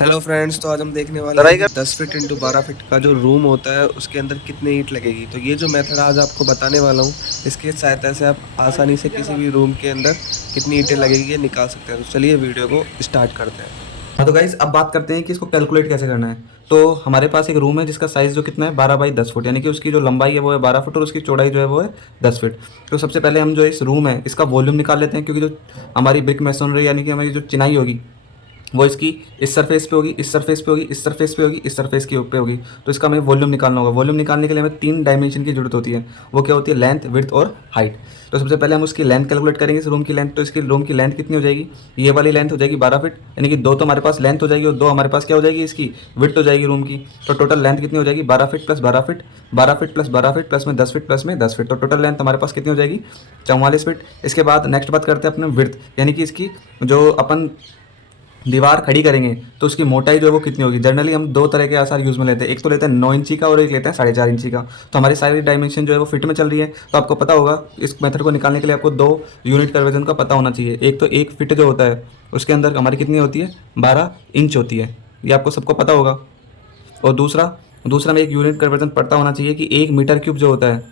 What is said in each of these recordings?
Hello friends, तो आज हम देखने वाले लड़ाई हैं कि कर। 10 फीट इंटू 12 फीट का जो रूम होता है उसके अंदर कितनी ईंट लगेगी। तो ये जो मेथड आज आपको बताने वाला हूँ, इसकी सहायता से आप आसानी से किसी भी रूम के अंदर कितनी ईंटें लगेगी ये निकाल सकते हैं। तो चलिए वीडियो को स्टार्ट करते हैं। हाँ तो गाइस अब बात करते हैं कि इसको कैलकुलेट कैसे करना है। तो हमारे पास एक रूम है जिसका साइज़ जो कितना है 12 बाई 10 फुट, यानी कि उसकी जो लंबाई है वो है 12 फुट और उसकी चौड़ाई जो है वो है 10 फीट। तो सबसे पहले हम जो इस रूम है इसका वॉल्यूम निकाल लेते हैं, क्योंकि जो हमारी ब्रिक मैसनरी यानी कि हमारी जो चिनाई होगी वो इसकी इस सरफेस पे होगी, इस सरफेस पे होगी, इस सरफेस पे होगी, इस सरफेस के पे होगी। तो इसका हमें वॉल्यूम निकालना होगा। वॉल्यूम निकालने के लिए हमें 3 डायमेंशन की जरूरत होती है। वो क्या होती है? लेंथ, विड्थ और हाइट। तो सबसे पहले हम उसकी लेंथ कैलकुलेट करेंगे, इस रूम की लेंथ। तो इसकी रूम की लेंथ कितनी हो जाएगी? ये वाली लेंथ हो जाएगी 12 फीट, यानी कि 2 तो हमारे पास लेंथ हो जाएगी और 2 हमारे पास क्या हो जाएगी? इसकी विड्थ हो जाएगी रूम की। तो टोटल लेंथ कितनी हो जाएगी? 12 feet plus 12 feet, 12 feet plus 12 feet plus में 10 फीट प्लस में 10 फीट। तो टोटल लेंथ हमारे पास कितनी हो जाएगी? 44 फीट। इसके बाद नेक्स्ट बात करते हैं अपने विड्थ, यानी कि इसकी जो अपन दीवार खड़ी करेंगे तो उसकी मोटाई जो है वो कितनी होगी। जनरली हम 2 तरह के आसार यूज़ में लेते हैं, एक तो लेते हैं 9 इंची का और एक लेते हैं 4.5 इंची का। तो हमारी सारी डायमेंशन जो है वो फिट में चल रही है। तो आपको पता होगा इस मेथड को निकालने के लिए आपको 2 यूनिट कन्वर्जन का पता होना चाहिए। एक तो 1 फिट जो होता है उसके अंदर हमारी कितनी होती है? 12 इंच होती है। ये आपको सबको पता होगा। और दूसरा दूसरा में एक यूनिट कन्वर्जन पता होना चाहिए कि 1 मीटर क्यूब जो होता है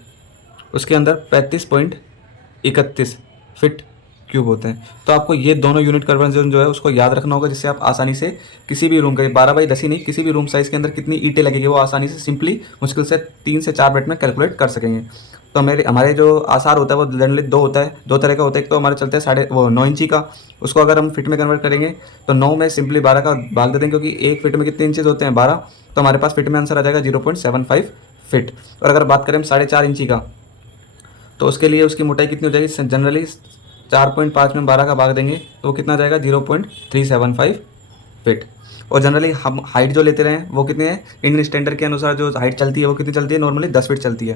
उसके अंदर 35.31 फिट क्यूब होते हैं। तो आपको ये दोनों यूनिट कन्वर्जन जो है उसको याद रखना होगा, जिससे आप आसानी से किसी भी रूम के 12 बाई 10 ही नहीं, किसी भी रूम साइज़ के अंदर कितनी ईंटें लगेगी वो आसानी से सिंपली मुश्किल से 3 से 4 मिनट में कैलकुलेट कर सकेंगे। तो मेरे हमारे जो आसार होता है वो जनरली 2 होता है, 2 तरह का होता है। एक तो हमारे चलते हैं साढ़े वो 9 इंची का। उसको अगर हम फिट में कन्वर्ट करेंगे तो 9 में सिंपली 12 का भाग दे देंगे, क्योंकि 1 फिट में कितने इंचेज होते हैं? 12। तो हमारे पास फिट में आंसर आ जाएगा 0.75 फिट। और अगर बात करें हम 4.5 इंची का, तो उसके लिए उसकी मोटाई कितनी हो जाएगी? जनरली 4.5 में 12 का भाग देंगे तो वो कितना आ जाएगा? 0.375 फिट। और जनरली हम हाइट जो लेते रहे हैं वो कितने हैं? इंडियन स्टैंडर्ड के अनुसार जो हाइट चलती है वो कितनी चलती है? नॉर्मली 10 फीट चलती है।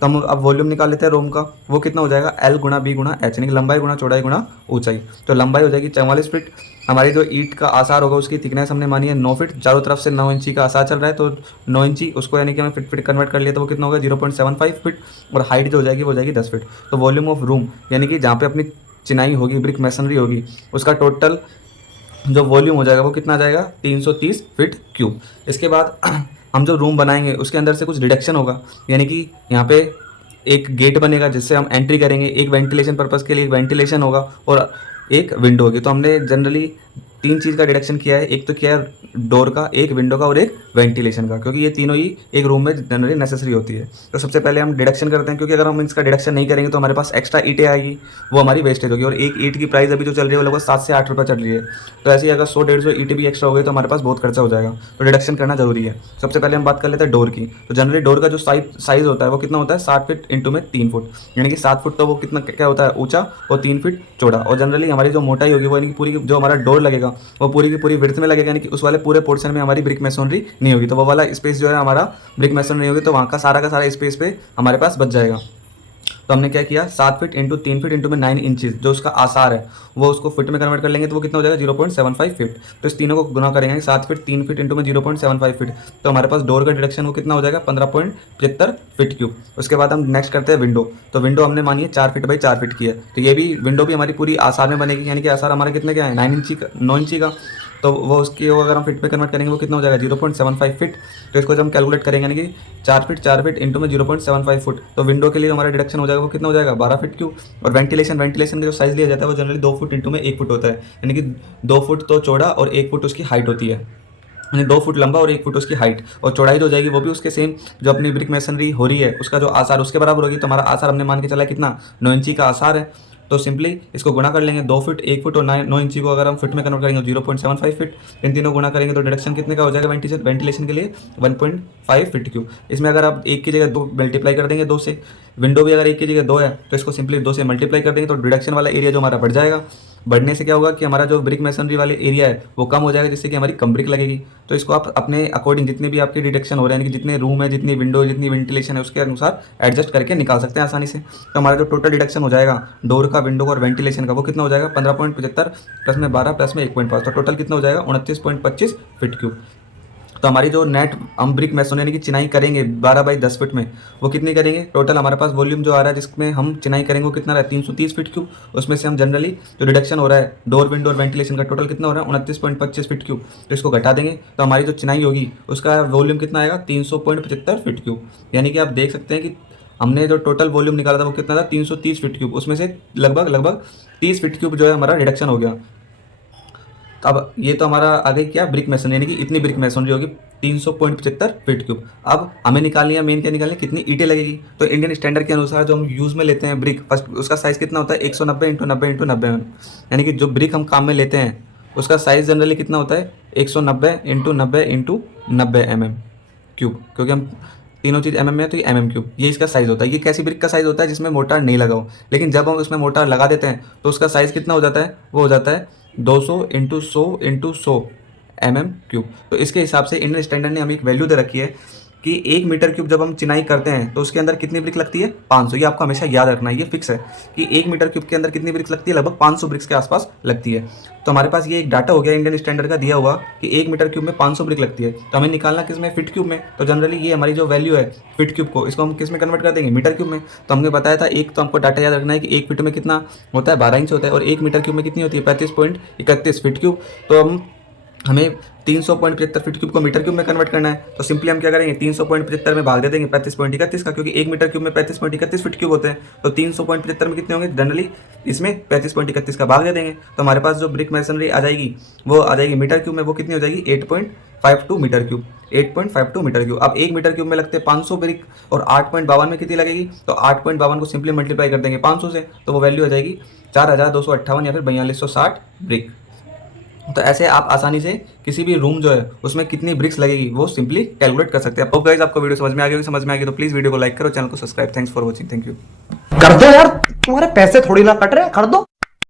तो हम अब वॉल्यूम निकाल लेते हैं रूम का। वो कितना हो जाएगा? एल गुणा बी गुणा एच, यानी कि लंबाई गुणा चौड़ाई गुणा ऊंचाई। तो लंबाई हो जाएगी 44 फीट। हमारी जो ईंट का आसार होगा उसकी थिकनेस हमने मानी है 9 फीट। चारों तरफ से 9 इंची का आसार चल रहा है, तो 9 इंची उसको यानी कि हमें फिट फिट कन्वर्ट कर लिया तो वो कितना होगा? 0.75 फिट। और हाइट जो हो जाएगी वो हो जाएगी 10 फीट। तो वॉल्यूम ऑफ रूम यानी कि जहाँ पे अपनी चिनाई होगी, ब्रिक मैसनरी होगी, उसका टोटल जो वॉल्यूम हो जाएगा वो कितना आ जाएगा? 330 फीट क्यूब। इसके बाद हम जो रूम बनाएंगे उसके अंदर से कुछ डिडक्शन होगा, यानी कि यहाँ पे एक गेट बनेगा जिससे हम एंट्री करेंगे, एक वेंटिलेशन पर्पज़ के लिए एक वेंटिलेशन होगा और एक विंडो होगी। तो हमने जनरली 3 चीज़ का डिडक्शन किया है। एक तो किया है डोर का, एक विंडो का और एक वेंटिलेशन का, क्योंकि ये तीनों ही एक रूम में जनरली नेसेसरी होती है। तो सबसे पहले हम डिडक्शन करते हैं, क्योंकि अगर हम इसका डिडक्शन नहीं करेंगे तो हमारे पास एक्स्ट्रा ईंटें आएगी, वो हमारी वेस्टेज होगी। और एक ईंट की प्राइस अभी जो चल रही है वो लगभग 7 से 8 रुपये चल रही है। तो ऐसे ही अगर 100-150 ईंटें भी एक्स्ट्रा हो गई तो हमारे पास बहुत खर्चा हो जाएगा। तो डिडक्शन करना जरूरी है। सबसे पहले हम बात कर लेते हैं डोर की। तो जनरली डोर का जो साइज होता है वो कितना होता है? 60 फीट इंटू में 3 फुट, यानी कि 7 फुट तो वो कितना क्या होता है? ऊंचा, और 3 फीट चौड़ा। और जनरली हमारी जो मोटाई होगी वो यानी कि पूरी जो हमारा डोर लगेगा वो पूरी की पूरी विड्थ में लगेगा, यानी कि उस वाले पूरे पोर्शन में हमारी ब्रिक मैसनरी नहीं होगी। तो वो वाला स्पेस जो है हमारा ब्रिक मैसनरी नहीं होगी, तो वहाँ का सारा स्पेस पे हमारे पास बच जाएगा। तो हमने क्या किया? 7 फीट इंटू 3 फीट इंटू में 9 इंचज़ जो उसका आसार है वो उसको फिट में कन्वर्ट कर लेंगे तो वो कितना हो जाएगा? 0.75 फिट। तो इस तीनों को गुना करेंगे, 7 फीट 3 फीट इंटू में 0.75 फिट। तो हमारे पास डोर का डिडक्शन वो कितना हो जाएगा? 15.75 फिट क्यूब। उसके बाद हम नेक्स्ट करते हैं विंडो। तो विंडो हमने मानी है 4 फीट बाई 4 फीट की है। तो ये भी विंडो भी हमारी पूरी आसार में बनेगी, यानी कि आसार हमारा कितने क्या है? 9 इंची का। तो वो उसकी वो अगर हम फिट में कन्वर्ट करेंगे वो कितना हो जाएगा? 0.75 फिट। तो इसको जब हम कैलकुलेट करेंगे यानी कि 4 फीट इंटू में 0.75 फुट, तो विंडो के लिए हमारा डिडक्शन हो जाएगा वो कितना हो जाएगा? 12 फीट क्यूब। और वेंटिलेशन का जो साइज लिया जाता है वो जनरली 2 फुट इंटू में 1 फुट होता है, यानी कि 2 फुट तो चौड़ा और 1 फुट उसकी हाइट होती है, यानी 2 फुट लंबा और 1 फुट उसकी हाइट। और चौड़ाई जो हो जाएगी वो भी उसके सेम जो अपनी ब्रिक मैसनरी हो रही है उसका जो आसार उसके बराबर होगी। तो हमारा आसार हमने मान के चला कितना? 9 इंची का आसार है। तो सिंपली इसको गुणा कर लेंगे, 2 फीट 1 फुट और 9 इंची को अगर हम फिट में कन्वर्ट करेंगे 0.75 फिट। इन तीनों गुणा करेंगे तो डिडक्शन कितने का हो जाएगा वेंटिलेशन के लिए? 1.5 फिट क्यूब। इसमें अगर आप एक की जगह 2 मल्टीप्लाई कर देंगे 2 से, विंडो भी अगर एक की जगह 2 है तो इसको सिंपली 2 से मल्टीप्लाई कर देंगे तो डिडक्शन वाला एरिया जो हमारा बढ़ जाएगा। बढ़ने से क्या होगा कि हमारा जो ब्रिक मैसनरी वाले एरिया है वो कम हो जाएगा, जिससे कि हमारी कम ब्रिक लगेगी। तो इसको आप अपने अकॉर्डिंग जितने भी आपके डिडक्शन हो रहे हैं, यानी कि जितने रूम है, जितनी विंडो है, जितनी वेंटिलेशन है, उसके अनुसार एडजस्ट करके निकाल सकते हैं आसानी से। तो हमारा जो टोटल डिडक्शन हो जाएगा डोर का, विंडो का और वेंटिलेशन का वो कितना हो जाएगा? 15.75 प्लस में 12 प्लस में 1.5, तो टोटल कितना हो जाएगा? 29.25 फिट क्यूब। तो हमारी जो नेट हम ब्रिक मैसन यानी कि चिनाई करेंगे 12 बाई 10 फीट में, वो कितनी करेंगे टोटल हमारे पास वॉल्यूम जो आ रहा है जिसमें हम चिनाई करेंगे वो कितना रहा है 330 फीट क्यूब। उसमें से हम जनरली जो रिडक्शन हो रहा है डोर विंडो और वेंटिलेशन का टोटल कितना हो रहा है 29.25 फीट क्यूब, तो इसको घटा देंगे तो हमारी जो चिनाई होगी उसका वॉल्यूम कितना आएगा 300.75 फीट क्यूब। यानी कि आप देख सकते हैं कि हमने जो टोटल वॉल्यूम निकाला था वो कितना था 330 फीट क्यूब, उसमें से लगभग 30 फीट क्यूब जो है हमारा रिडक्शन हो गया। तो अब ये तो हमारा आ गई क्या ब्रिक मैसन यानी कि इतनी ब्रिक मैसनरी होगी 300.75 फीट क्यूब। अब हमें निकालनी है मेन क्या निकालनी है कितनी ईंटें लगेगी। तो इंडियन स्टैंडर्ड के अनुसार जो हम यूज़ में लेते हैं ब्रिक फर्स्ट उसका साइज़ कितना होता है 190 × 90 × 90 mm। यानी कि जो ब्रिक हम काम में लेते हैं उसका साइज़ जनरली कितना होता है 190 × 90 × 90 mm क्यूब, क्योंकि हम तीनों चीज़ mm में है तो ये mm क्यूब ये इसका साइज़ होता है। ये कैसी ब्रिक का साइज़ होता है जिसमें मोटार नहीं लगा हो, लेकिन जब हम उसमें मोटार लगा देते हैं तो उसका साइज़ कितना हो जाता है वो हो जाता है 200 × 100 × 100 mm क्यूब। तो इसके हिसाब से इंडियन स्टैंडर्ड ने हमें एक वैल्यू दे रखी है कि 1 मीटर क्यूब जब हम चिनाई करते हैं तो उसके अंदर कितनी ब्रिक लगती है 500। ये आपको हमेशा याद रखना है, ये फिक्स है कि 1 मीटर क्यूब के अंदर कितनी ब्रिक्स लगती है लगभग 500 ब्रिक्स के आसपास लगती है। तो हमारे पास ये एक डाटा हो गया इंडियन स्टैंडर्ड का दिया हुआ कि 1 मीटर क्यूब में 500 ब्रिक लगती है। तो हमें निकालना किस में फीट क्यूब में। तो जनरली ये हमारी जो वैल्यू है फीट क्यूब को इसको हम किस में कन्वर्ट कर देंगे मीटर क्यूब में। तो हमने बताया था एक तो हमको डाटा याद रखना है कि 1 फीट में कितना होता है 12 इंच होता है और 1 मीटर क्यूब में कितनी होती है 35.31 फीट क्यूब। तो हमें 300.75 फीट क्यूब को मीटर क्यूब में कन्वर्ट करना है। तो सिंपली हम क्या करेंगे 300.75 में भाग दे देंगे 35.31 का, क्योंकि 1 मीटर क्यूब में 35.31 फीट क्यूब होते हैं। तो 300.75 में कितने होंगे जनरली इसमें 35.31 का भाग दे देंगे। तो हमारे पास जो ब्रिक मैसनरी आ जाएगी वो आ जाएगी मीटर क्यूब में, वो कितनी हो जाएगी 8.52 मीटर क्यूब 8.52 मीटर क्यूब। अब 1 मीटर क्यूब में लगते हैं 500 ब्रिक और 8.52 में कितनी लगेगी तो 8.52 को सिंपली मल्टीप्लाई कर देंगे 500 से, तो वो वैल्यू आ जाएगी 4258 या फिर 4260 ब्रिक। तो ऐसे आप आसानी से किसी भी रूम जो है उसमें कितनी ब्रिक्स लगेगी वो सिंपली कैलकुलेट कर सकते हैं। अब गाइस आपको वीडियो समझ में आ गई तो प्लीज़ वीडियो को लाइक करो, चैनल को subscribe. Thanks for watching, thank you. कर दो यार, तुम्हारे पैसे थोड़ी ना कट रहे हैं, कर दो।